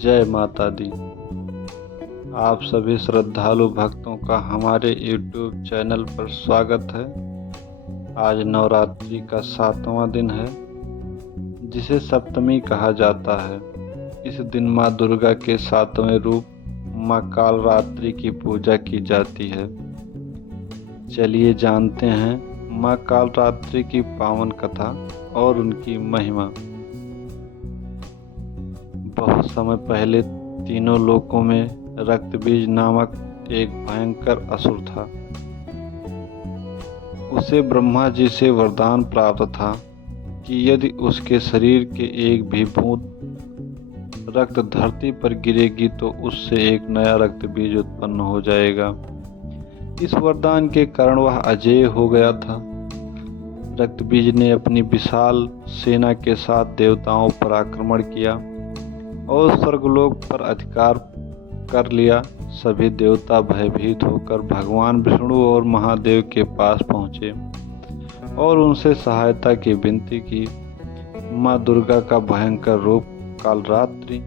जय माता दी। आप सभी श्रद्धालु भक्तों का हमारे YouTube चैनल पर स्वागत है। आज नवरात्रि का 7वां दिन है, जिसे सप्तमी कहा जाता है। इस दिन माँ दुर्गा के 7वें रूप माँ कालरात्रि की पूजा की जाती है। चलिए जानते हैं माँ कालरात्रि की पावन कथा और उनकी महिमा। बहुत समय पहले तीनों लोकों में रक्तबीज नामक एक भयंकर असुर था। उसे ब्रह्मा जी से वरदान प्राप्त था कि यदि उसके शरीर के एक भी बूंद रक्त धरती पर गिरेगी तो उससे एक नया रक्तबीज उत्पन्न हो जाएगा। इस वरदान के कारण वह अजेय हो गया था। रक्तबीज ने अपनी विशाल सेना के साथ देवताओं पर आक्रमण किया और स्वर्गलोक पर अधिकार कर लिया। सभी देवता भयभीत होकर भगवान विष्णु और महादेव के पास पहुँचे और उनसे सहायता की विनती की। माँ दुर्गा का भयंकर रूप कालरात्रि।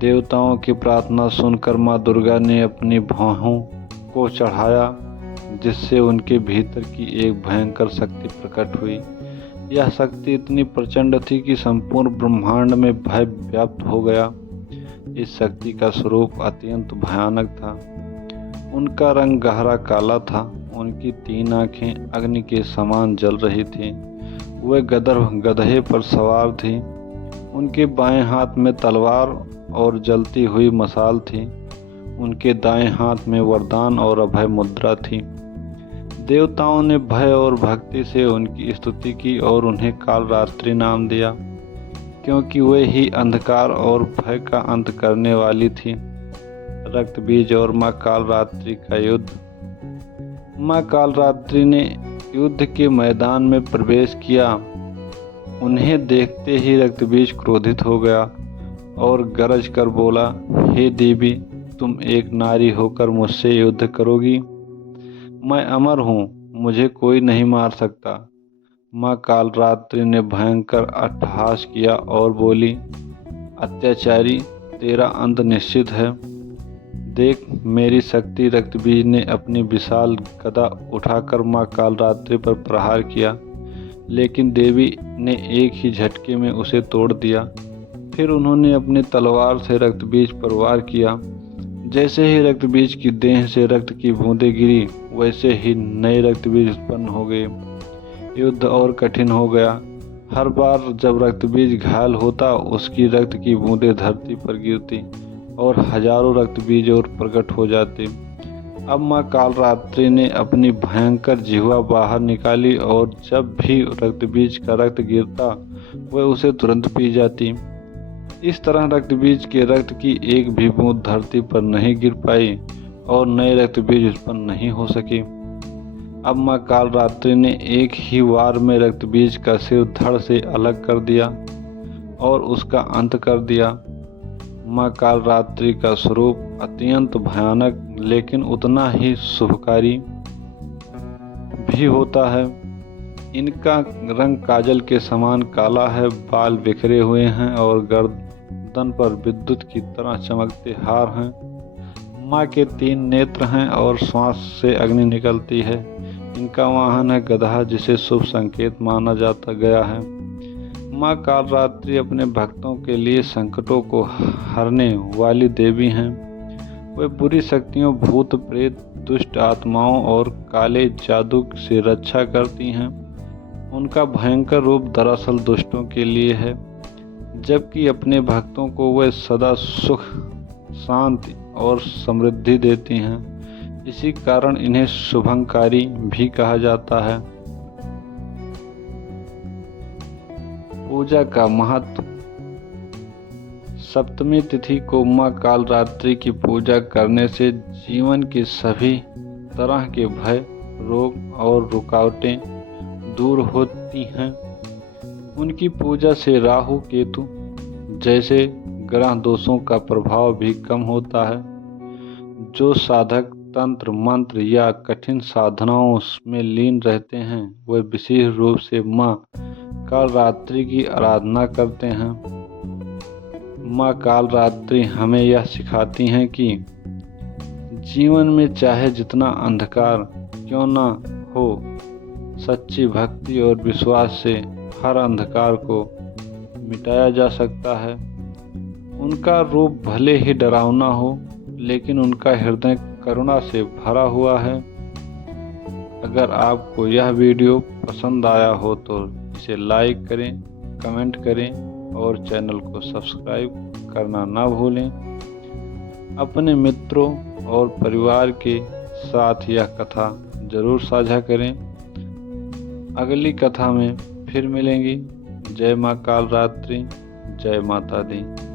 देवताओं की प्रार्थना सुनकर माँ दुर्गा ने अपनी भौहों को चढ़ाया, जिससे उनके भीतर की एक भयंकर शक्ति प्रकट हुई। यह शक्ति इतनी प्रचंड थी कि संपूर्ण ब्रह्मांड में भय व्याप्त हो गया। इस शक्ति का स्वरूप अत्यंत भयानक था। उनका रंग गहरा काला था। उनकी 3 आंखें अग्नि के समान जल रही थीं। वे गधे पर सवार थीं। उनके बाएं हाथ में तलवार और जलती हुई मशाल थी। उनके दाएं हाथ में वरदान और अभय मुद्रा थी। देवताओं ने भय और भक्ति से उनकी स्तुति की और उन्हें कालरात्रि नाम दिया, क्योंकि वे ही अंधकार और भय का अंत करने वाली थी। रक्तबीज और माँ कालरात्रि का युद्ध। माँ कालरात्रि ने युद्ध के मैदान में प्रवेश किया। उन्हें देखते ही रक्तबीज क्रोधित हो गया और गरज कर बोला, हे देवी, तुम एक नारी होकर मुझसे युद्ध करोगी? मैं अमर हूँ, मुझे कोई नहीं मार सकता। माँ कालरात्रि ने भयंकर अट्टहास किया और बोली, अत्याचारी, तेरा अंत निश्चित है। देख मेरी शक्ति। रक्तबीज ने अपनी विशाल गदा उठाकर माँ कालरात्रि पर प्रहार किया, लेकिन देवी ने एक ही झटके में उसे तोड़ दिया। फिर उन्होंने अपनी तलवार से रक्तबीज पर वार किया। जैसे ही रक्तबीज की देह से रक्त की बूंदें गिरी, वैसे ही नए रक्तबीज उत्पन्न हो गए। युद्ध और कठिन हो गया। हर बार जब रक्तबीज घायल होता, उसकी रक्त की बूंदें धरती पर गिरती और हजारों रक्तबीज और प्रकट हो जाते। अब माँ कालरात्रि ने अपनी भयंकर जिह्वा बाहर निकाली और जब भी रक्तबीज का रक्त गिरता, वह उसे तुरंत पी जाती। इस तरह रक्तबीज के रक्त की एक भी बूंद धरती पर नहीं गिर पाई और नए रक्तबीज उत्पन्न नहीं हो सके। अब माँ कालरात्रि ने एक ही वार में रक्तबीज का सिर धड़ से अलग कर दिया और उसका अंत कर दिया। माँ कालरात्रि का स्वरूप अत्यंत भयानक लेकिन उतना ही शुभकारी भी होता है। इनका रंग काजल के समान काला है, बाल बिखरे हुए हैं और गर्दन पर विद्युत की तरह चमकते हार हैं। माँ के 3 नेत्र हैं और श्वास से अग्नि निकलती है। इनका वाहन है गधा, जिसे शुभ संकेत माना जाता गया है। माँ कालरात्रि अपने भक्तों के लिए संकटों को हरने वाली देवी हैं। वे बुरी शक्तियों, भूत प्रेत, दुष्ट आत्माओं और काले जादू से रक्षा करती हैं। उनका भयंकर रूप दरअसल दुष्टों के लिए है, जबकि अपने भक्तों को वे सदा सुख, शांति और समृद्धि देती हैं। इसी कारण इन्हें शुभंकारी भी कहा जाता है। पूजा का महत्व। सप्तमी तिथि को माँ कालरात्रि की पूजा करने से जीवन के सभी तरह के भय, रोग और रुकावटें दूर होती हैं। उनकी पूजा से राहु केतु जैसे ग्रह दोषों का प्रभाव भी कम होता है। जो साधक तंत्र मंत्र या कठिन साधनाओं में लीन रहते हैं, वे विशेष रूप से माँ कालरात्रि की आराधना करते हैं। माँ कालरात्रि हमें यह सिखाती हैं कि जीवन में चाहे जितना अंधकार क्यों न हो, सच्ची भक्ति और विश्वास से हर अंधकार को मिटाया जा सकता है। उनका रूप भले ही डरावना हो, लेकिन उनका हृदय करुणा से भरा हुआ है। अगर आपको यह वीडियो पसंद आया हो तो इसे लाइक करें, कमेंट करें और चैनल को सब्सक्राइब करना ना भूलें। अपने मित्रों और परिवार के साथ यह कथा जरूर साझा करें। अगली कथा में फिर मिलेंगे। जय माँ कालरात्रि, जय माता दी।